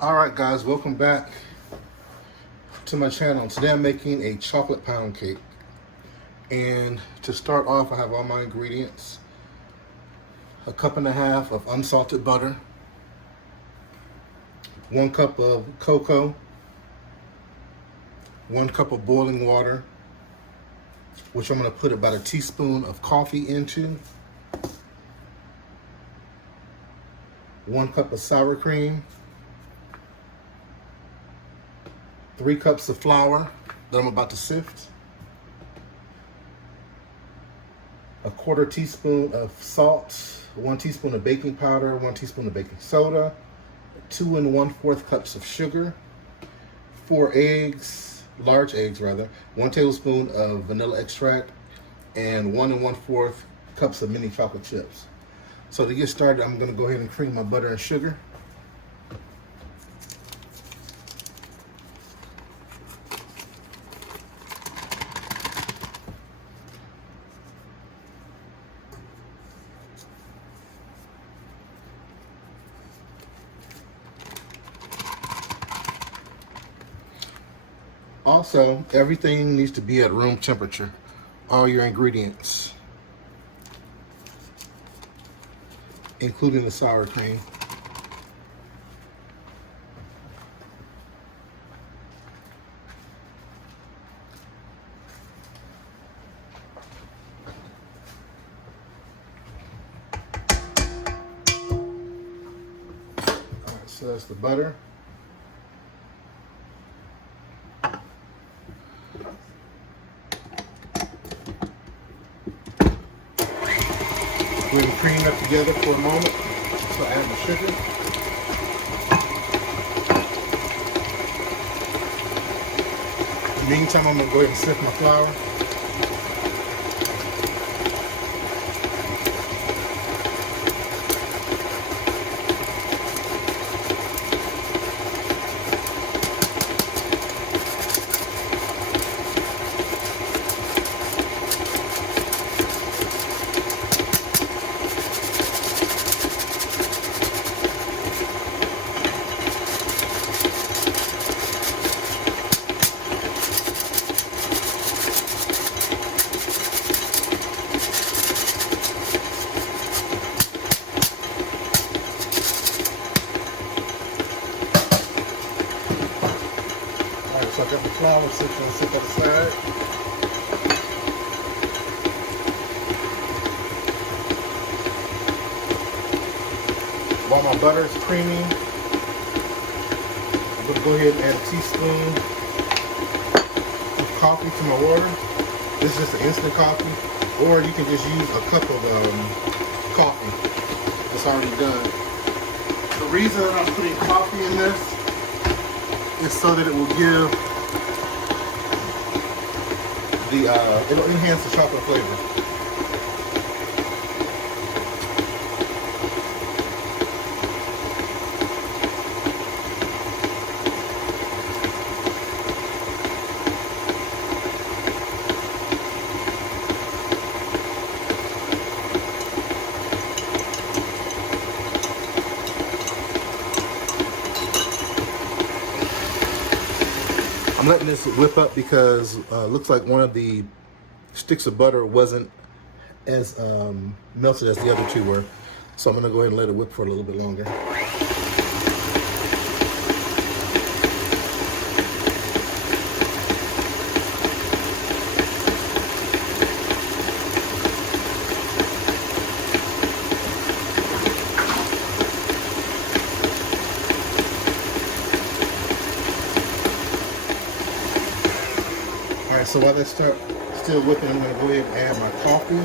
Alright guys, welcome back to my channel. Today I'm making a chocolate pound cake. And to start off, I have all my ingredients. A cup and a half of unsalted butter. 1 cup of cocoa. 1 cup of boiling water, which I'm going to put about a teaspoon of coffee into. 1 cup of sour cream. 3 cups of flour that I'm about to sift. 1/4 teaspoon of salt. 1 teaspoon of baking powder. 1 teaspoon of baking soda. 2 1/4 cups of sugar. 4 eggs, large eggs rather. 1 tablespoon of vanilla extract. And 1 1/4 cups of mini chocolate chips. So to get started, I'm going to go ahead and cream my butter and sugar. Also, everything needs to be at room temperature. All your ingredients, including the sour cream. All right, so that's the butter. We're going to cream that together for a moment. So add the sugar. In the meantime, I'm going to go ahead and sift my flour. So I got the flour, sit that aside. While my butter is creaming, I'm going to go ahead and add a teaspoon of coffee to my water. This is just an instant coffee, or you can just use a cup of coffee that's already done. The reason that I'm putting coffee in this is so that it will give it'll enhance the chocolate flavor. I'm letting this whip up because looks like one of the sticks of butter wasn't as melted as the other 2 were. So I'm going to go ahead and let it whip for a little bit longer. Alright, so while they start still whipping, I'm going to go ahead and add my coffee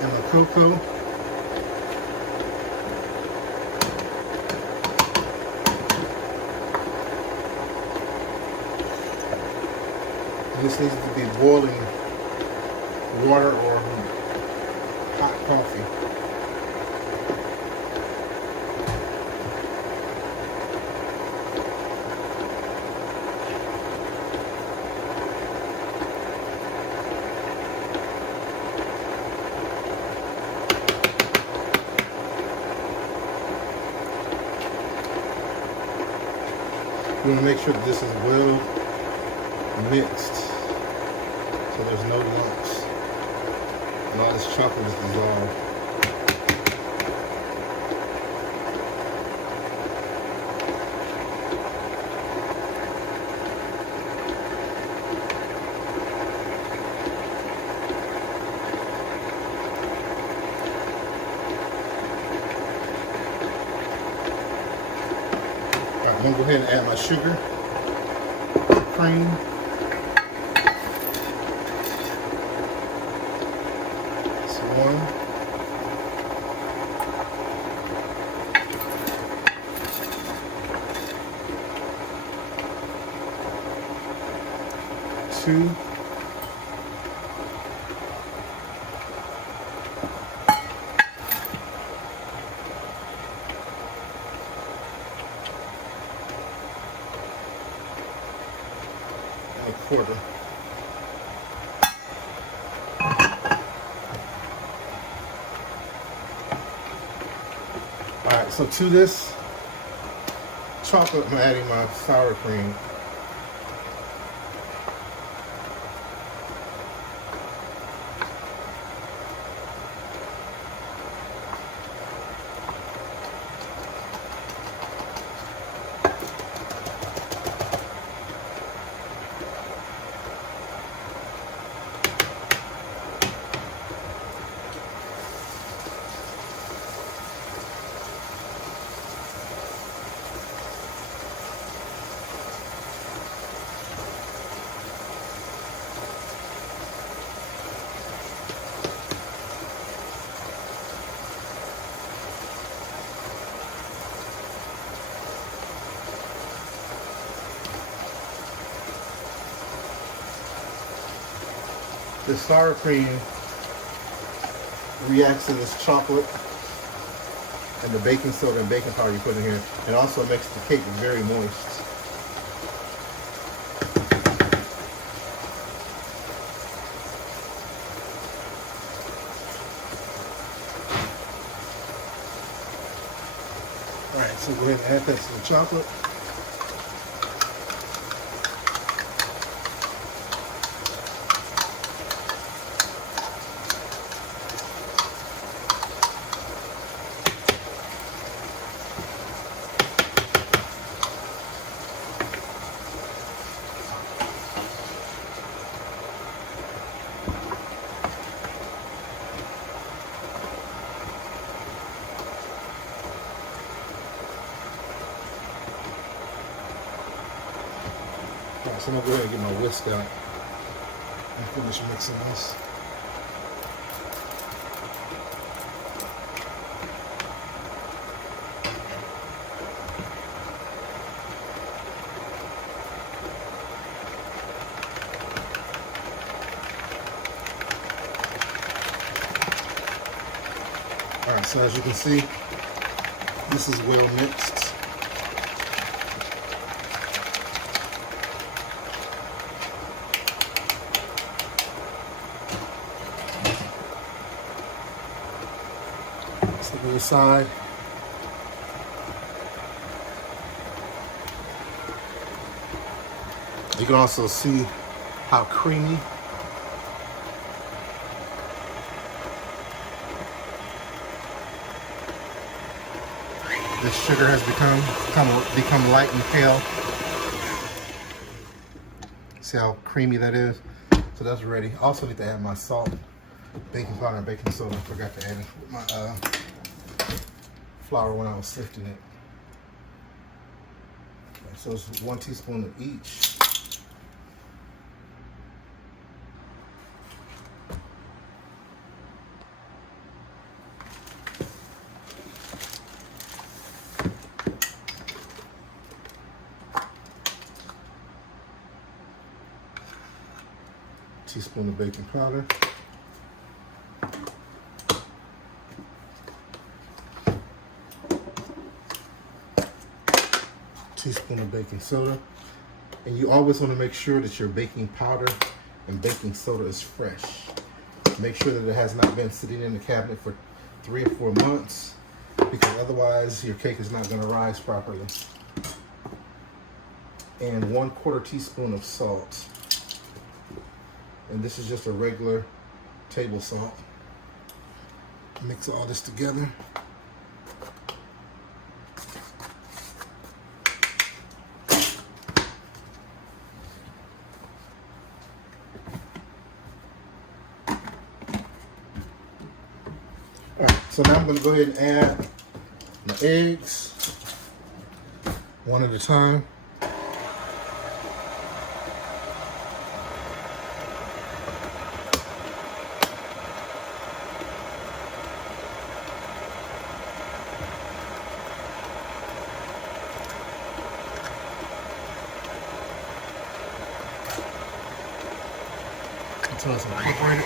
and my cocoa. And this needs to be boiling water or hot coffee. You want to make sure that this is well mixed so there's no lumps and all this chocolate is dissolved. I'm gonna go ahead and add my sugar, cream, that's one, two, a quarter. Alright, so to this chocolate, I'm adding my sour cream. The sour cream reacts to this chocolate and the baking soda and baking powder you put in here. It also makes the cake very moist. Alright, so go ahead and add that to the chocolate. Alright, so I'm gonna go ahead and get my whisk out and finish mixing this. Alright, so as you can see, this is well mixed. Let's look at the side. You can also see how creamy this sugar has become light and pale. See how creamy that is? So that's ready. I also need to add my salt, baking powder, and baking soda. I forgot to add it with my flour when I was sifting it. Okay, so it's 1 teaspoon of each. Teaspoon of baking powder. Teaspoon of baking soda. And you always want to make sure that your baking powder and baking soda is fresh. Make sure that it has not been sitting in the cabinet for 3 or 4 months, because otherwise your cake is not going to rise properly. and 1/4 teaspoon of salt. And this is just a regular table salt. Mix all this together. All right, so now I'm going to go ahead and add my eggs one at a time. Until it's incorporated.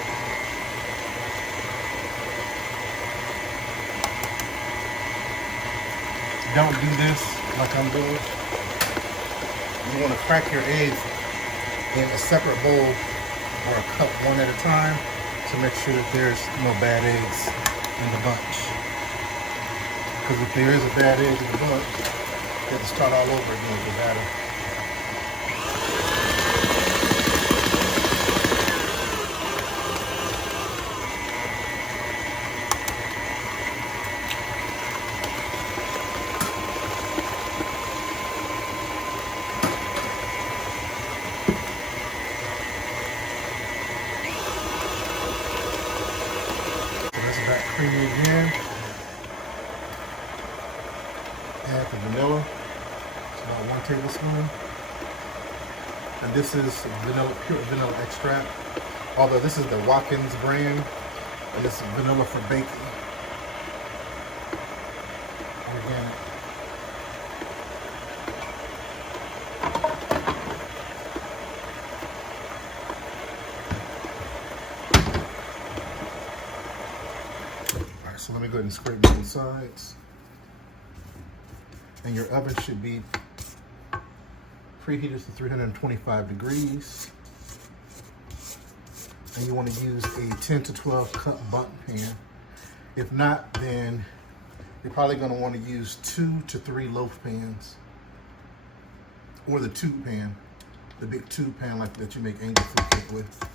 Don't do this like I'm doing. You want to crack your eggs in a separate bowl or a cup one at a time to make sure that there's no bad eggs in the bunch. Because if there is a bad egg in the bunch, you have to start all over again with the batter. That creamy again. Add the vanilla. It's about 1 tablespoon. And this is vanilla, pure vanilla extract. Although this is the Watkins brand, and this is vanilla for baking. Organic. So let me go ahead and scrape both sides. And your oven should be preheated to 325 degrees. And you want to use a 10 to 12 cup bundt pan. If not, then you're probably going to want to use 2 to 3 loaf pans. Or the tube pan, the big tube pan like that you make angel food cake with.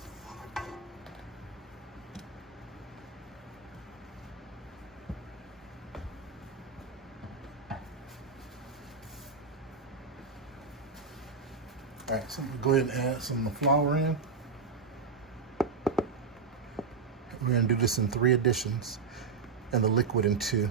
All right, so I'm gonna go ahead and add some of the flour in. We're gonna do this in 3 additions and the liquid in 2.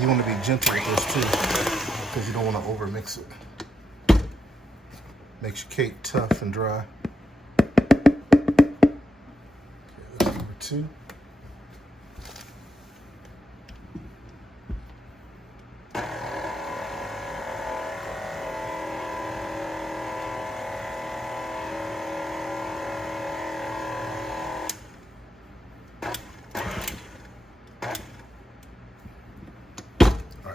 You want to be gentle with this too, because you don't want to over mix it. Makes your cake tough and dry. Okay, that's number 2.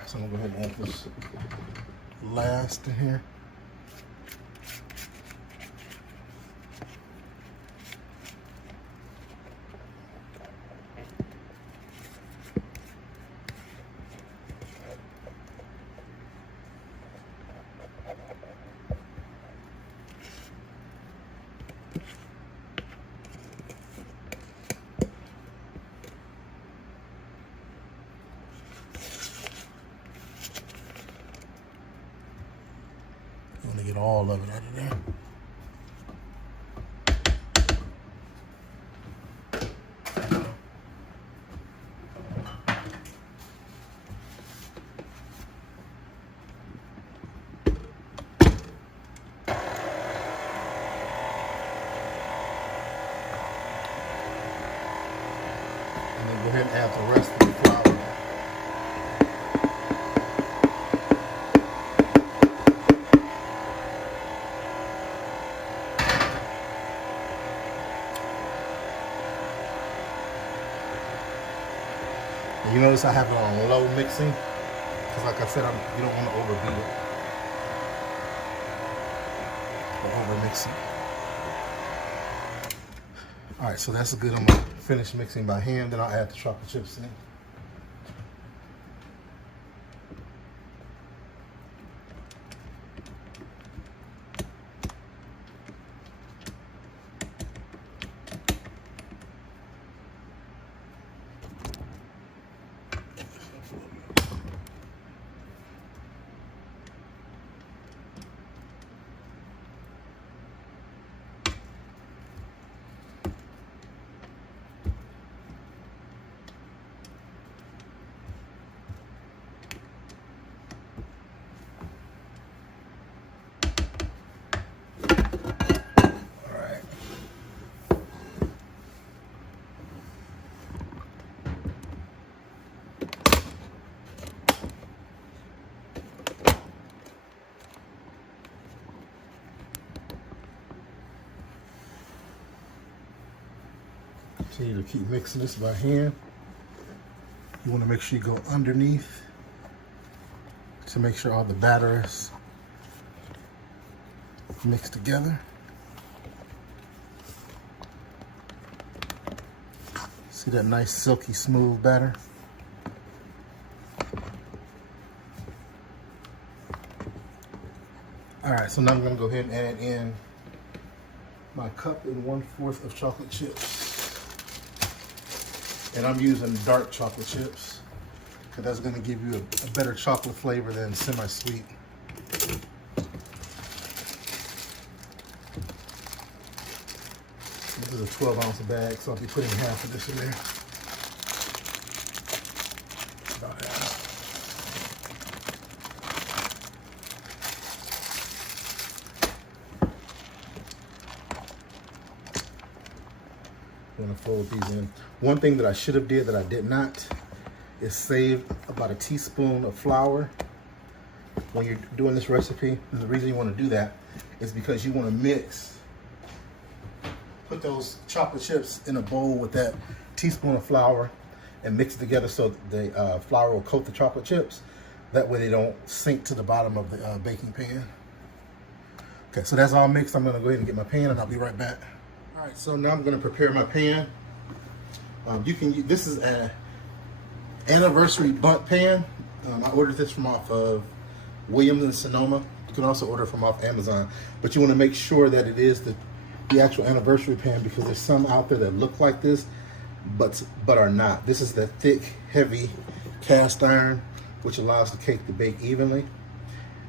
So I'm gonna go ahead and add this last in here. You want to get all of it out of there. And then go ahead and add the rest of the And you notice I have it on low mixing, because like I said, you don't want to overbeat it or over mixing. All right, so that's good. I'm gonna finish mixing by hand, then I'll add the chocolate chips in. Continue to keep mixing this by hand. You want to make sure you go underneath to make sure all the batter is mixed together. See that nice silky smooth batter? All right, so now I'm going to go ahead and add in my 1 1/4 of chocolate chips. And I'm using dark chocolate chips, because that's going to give you a better chocolate flavor than semi-sweet. This is a 12-ounce bag, so I'll be putting half of this in there. About half. I'm going to fold these in. One thing that I should have did that I did not is save about a teaspoon of flour when you're doing this recipe. And the reason you want to do that is because you want to put those chocolate chips in a bowl with that teaspoon of flour and mix it together so the flour will coat the chocolate chips. That way they don't sink to the bottom of the baking pan. Okay, so that's all mixed. I'm going to go ahead and get my pan and I'll be right back. All right, so now I'm going to prepare my pan. This is an anniversary bundt pan. I ordered this from off of Williams and Sonoma. You can also order from off Amazon, but you want to make sure that it is the actual anniversary pan, because there's some out there that look like this, but are not. This is the thick, heavy cast iron, which allows the cake to bake evenly.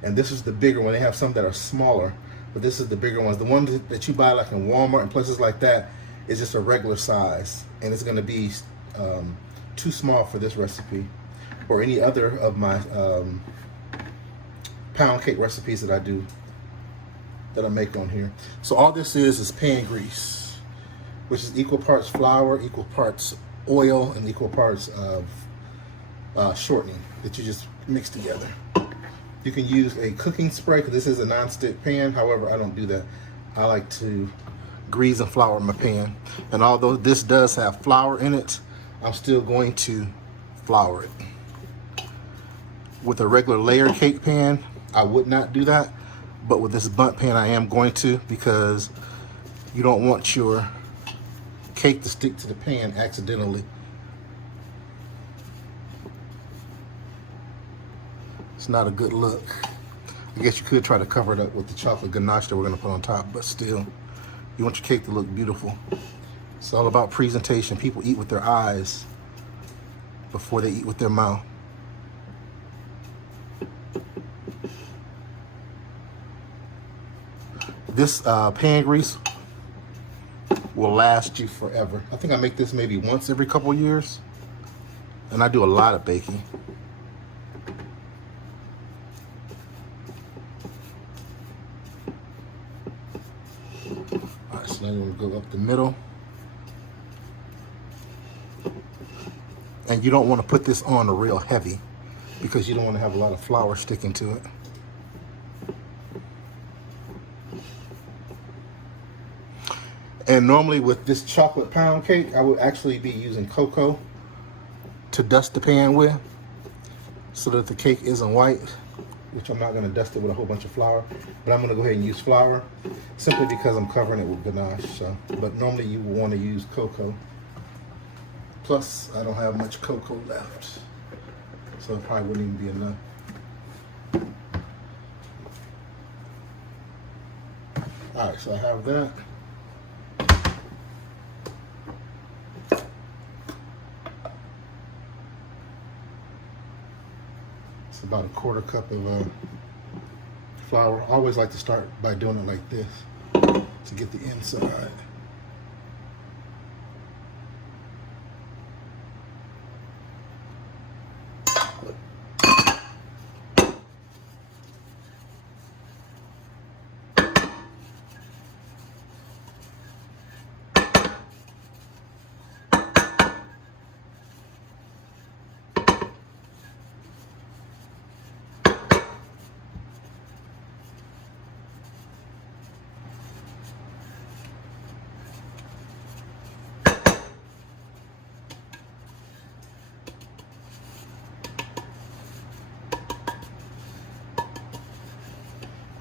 And this is the bigger one. They have some that are smaller, but this is the bigger ones. The one that you buy like in Walmart and places like that is just a regular size, and it's going to be too small for this recipe or any other of my pound cake recipes that I make on here. So all this is pan grease, which is equal parts flour, equal parts oil, and equal parts of shortening that you just mix together. You can use a cooking spray, because this is a non-stick pan. However, I don't do that. I like to grease and flour my pan. And although this does have flour in it, I'm still going to flour it. With a regular layer cake pan, I would not do that. But with this bundt pan, I am going to, because you don't want your cake to stick to the pan accidentally. It's not a good look. I guess you could try to cover it up with the chocolate ganache that we're going to put on top, but still, you want your cake to look beautiful. It's all about presentation. People eat with their eyes before they eat with their mouth. This pan grease will last you forever. I think I make this maybe once every couple years, and I do a lot of baking. All right, so now we'll go up the middle. And you don't want to put this on real heavy, because you don't want to have a lot of flour sticking to it. And normally with this chocolate pound cake, I would actually be using cocoa to dust the pan with so that the cake isn't white, which I'm not going to dust it with a whole bunch of flour, but I'm going to go ahead and use flour simply because I'm covering it with ganache. So, but normally you will want to use cocoa. Plus, I don't have much cocoa left, so it probably wouldn't even be enough. All right, so I have that. It's about a quarter cup of flour. I always like to start by doing it like this to get the inside.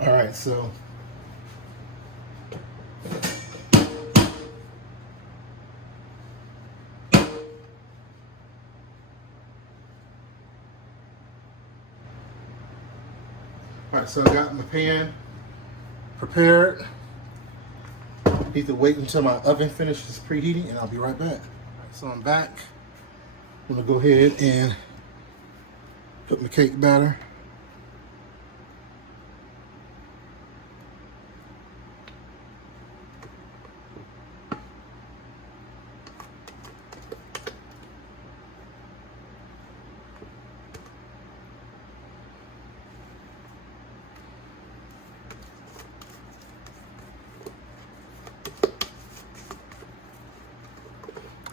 All right, so I got my pan prepared. Need to wait until my oven finishes preheating, and I'll be right back. All right, so I'm back. I'm gonna go ahead and put my cake batter.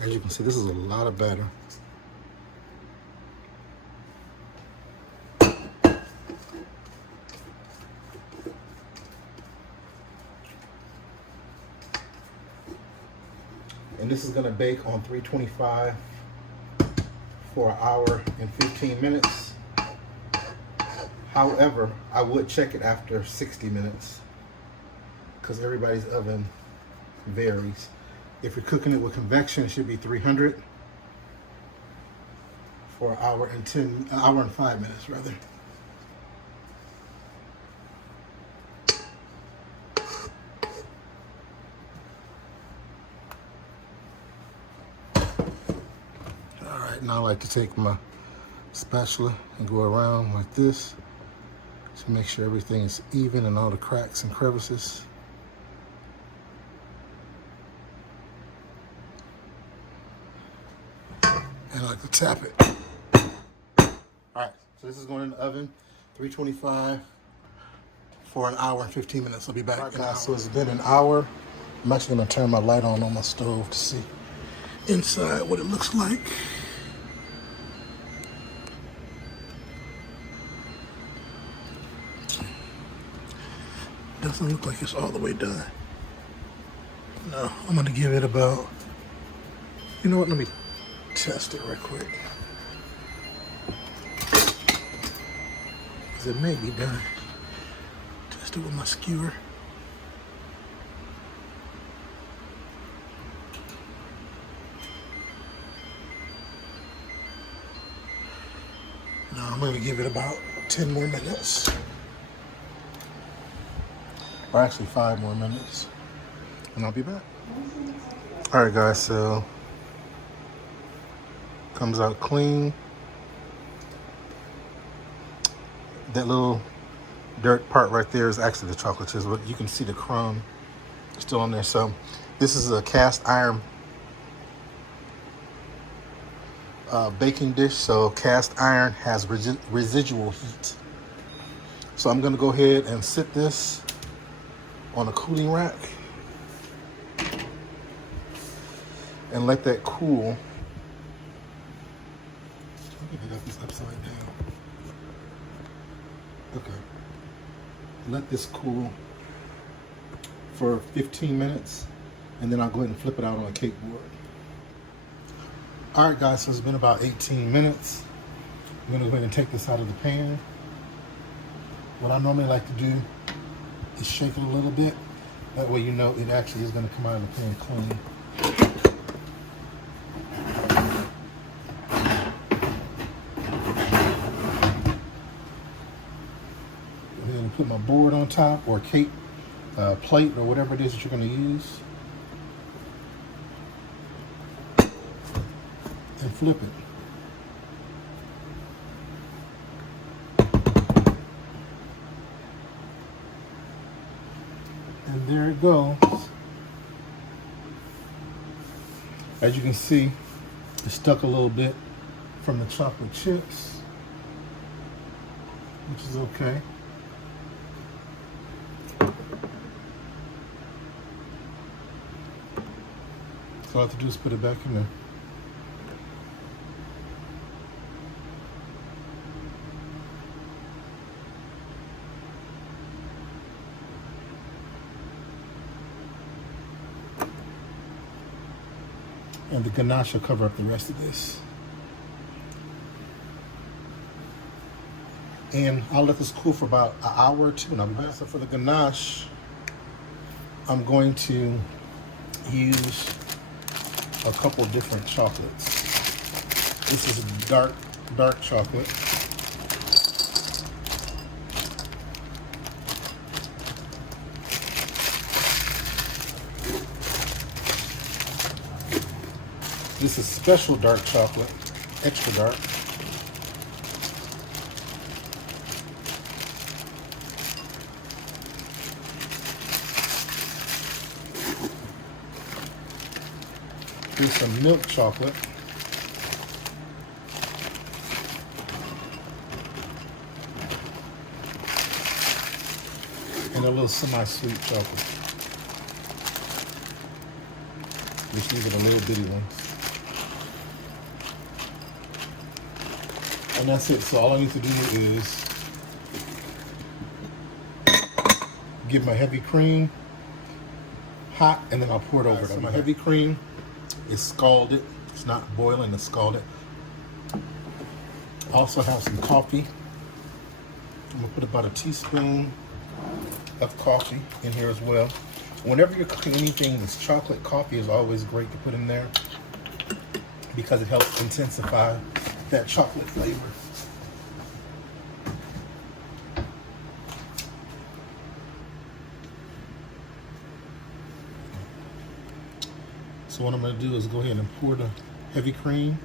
As you can see, this is a lot of batter. And this is going to bake on 325 for an hour and 15 minutes. However, I would check it after 60 minutes because everybody's oven varies. If you're cooking it with convection, it should be 300 for an hour and 5 minutes rather. All right, now I like to take my spatula and go around like this to make sure everything is even and all the cracks and crevices. And I like to tap it. All right, so this is going in the oven, 325 for an hour and 15 minutes. I'll be back. All right, guys, so it's been an hour. I'm actually gonna turn my light on my stove to see inside what it looks like. Doesn't look like it's all the way done. No, I'm gonna give it about, you know what, let me test it right quick. Because it may be done. Test it with my skewer. Now I'm going to give it about 10 more minutes. Or actually 5 more minutes. And I'll be back. Alright guys, so comes out clean. That little dirt part right there is actually the chocolate chips, but you can see the crumb still on there. So this is a cast iron baking dish. So cast iron has residual heat. So I'm gonna go ahead and sit this on a cooling rack and let that cool. I got this upside down. Okay. Let this cool for 15 minutes, and then I'll go ahead and flip it out on a cake board. All right, guys, so it's been about 18 minutes. I'm gonna go ahead and take this out of the pan. What I normally like to do is shake it a little bit. That way you know it actually is gonna come out of the pan clean. Go ahead and put my board on top, or cake plate, or whatever it is that you're gonna use. And flip it. And there it goes. As you can see, it stuck a little bit from the chocolate chips, which is okay. So all I have to do is put it back in there. And the ganache will cover up the rest of this. And I'll let this cool for about an hour or two, and I'll be back. So for the ganache, I'm going to use a couple different chocolates. This is dark chocolate. This is special dark chocolate, extra dark. Here's some milk chocolate. And a little semi-sweet chocolate. Which these are the little bitty ones. And that's it. So all I need to do is get my heavy cream hot, and then I'll pour it over. So my heavy cream is scalded. It's not boiling, it's scalded. I also have some coffee. I'm gonna put about a teaspoon of coffee in here as well. Whenever you're cooking anything that's chocolate, coffee is always great to put in there because it helps intensify that chocolate flavor. So what I'm going to do is go ahead and pour the heavy cream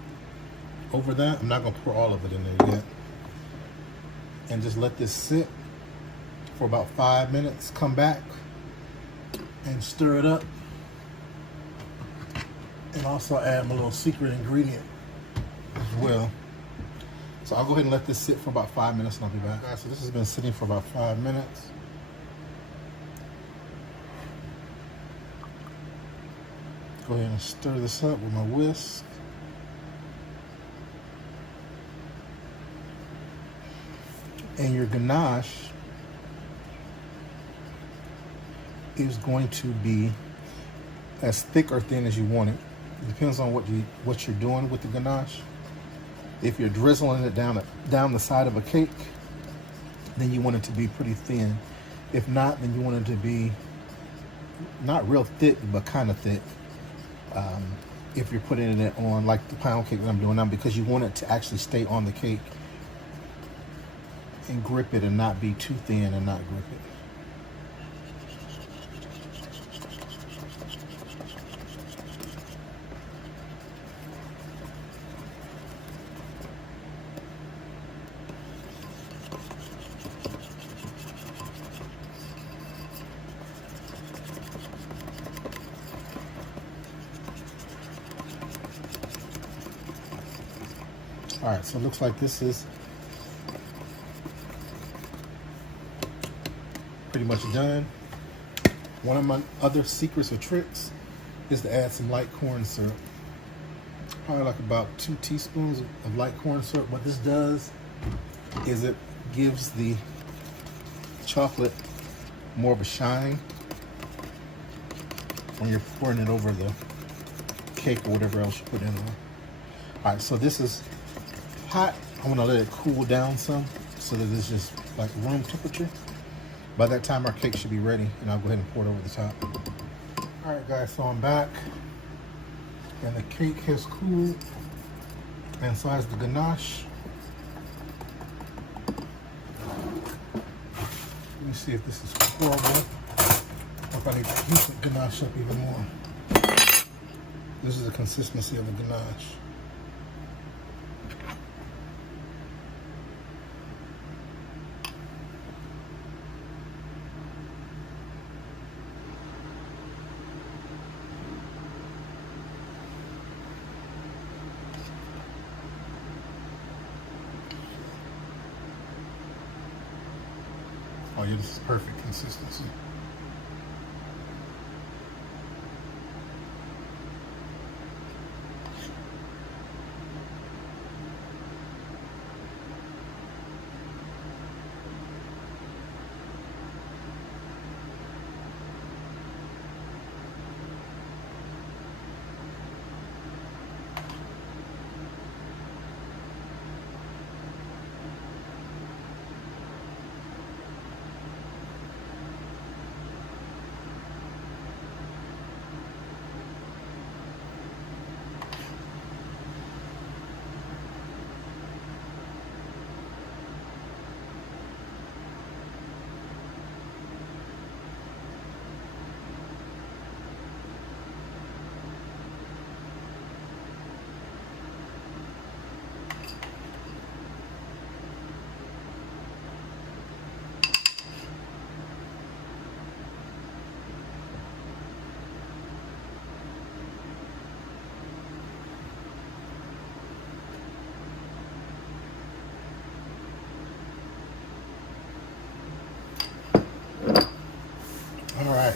over that. I'm not going to pour all of it in there yet. And just let this sit for about 5 minutes. Come back and stir it up. And also add my little secret ingredient as well. So I'll go ahead and let this sit for about 5 minutes and I'll be back. Guys, so this has been sitting for about 5 minutes. Go ahead and stir this up with my whisk. And your ganache is going to be as thick or thin as you want it. It depends on what you're doing with the ganache. If you're drizzling it down the side of a cake, then you want it to be pretty thin. If not, then you want it to be not real thick, but kind of thick. If you're putting it on like the pound cake that I'm doing now, because you want it to actually stay on the cake and grip it and not be too thin and not grip it. All right, so it looks like this is pretty much done. One of my other secrets or tricks is to add some light corn syrup. Probably like about 2 teaspoons of light corn syrup. What this does is it gives the chocolate more of a shine when you're pouring it over the cake or whatever else you put in there. All right, so this is hot. I'm gonna let it cool down some so that it's just like room temperature. By that time, our cake should be ready, and I'll go ahead and pour it over the top. All right, guys, so I'm back, and the cake has cooled, and so has the ganache. Let me see if this is horrible, or if I need to heat the ganache up even more. This is the consistency of the ganache. Oh yeah, this is perfect consistency. All right.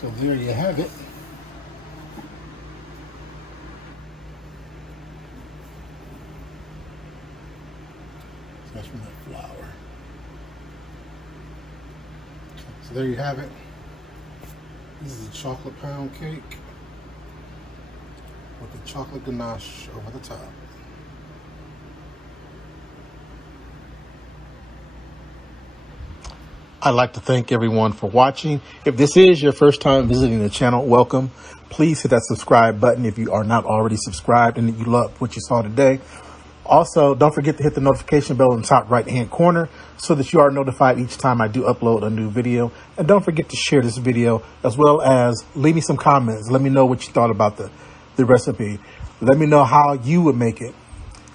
So there you have it. So that's from that flour. So there you have it. This is a chocolate pound cake with the chocolate ganache over the top. I'd like to thank everyone for watching. If this is your first time visiting the channel, welcome. Please hit that subscribe button if you are not already subscribed and you love what you saw today. Also, don't forget to hit the notification bell in the top right-hand corner so that you are notified each time I do upload a new video. And don't forget to share this video, as well as leave me some comments. Let me know what you thought about the recipe. Let me know how you would make it.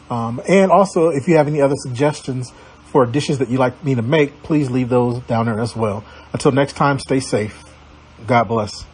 And also, if you have any other suggestions for dishes that you'd like me to make, please leave those down there as well. Until next time, stay safe. God bless.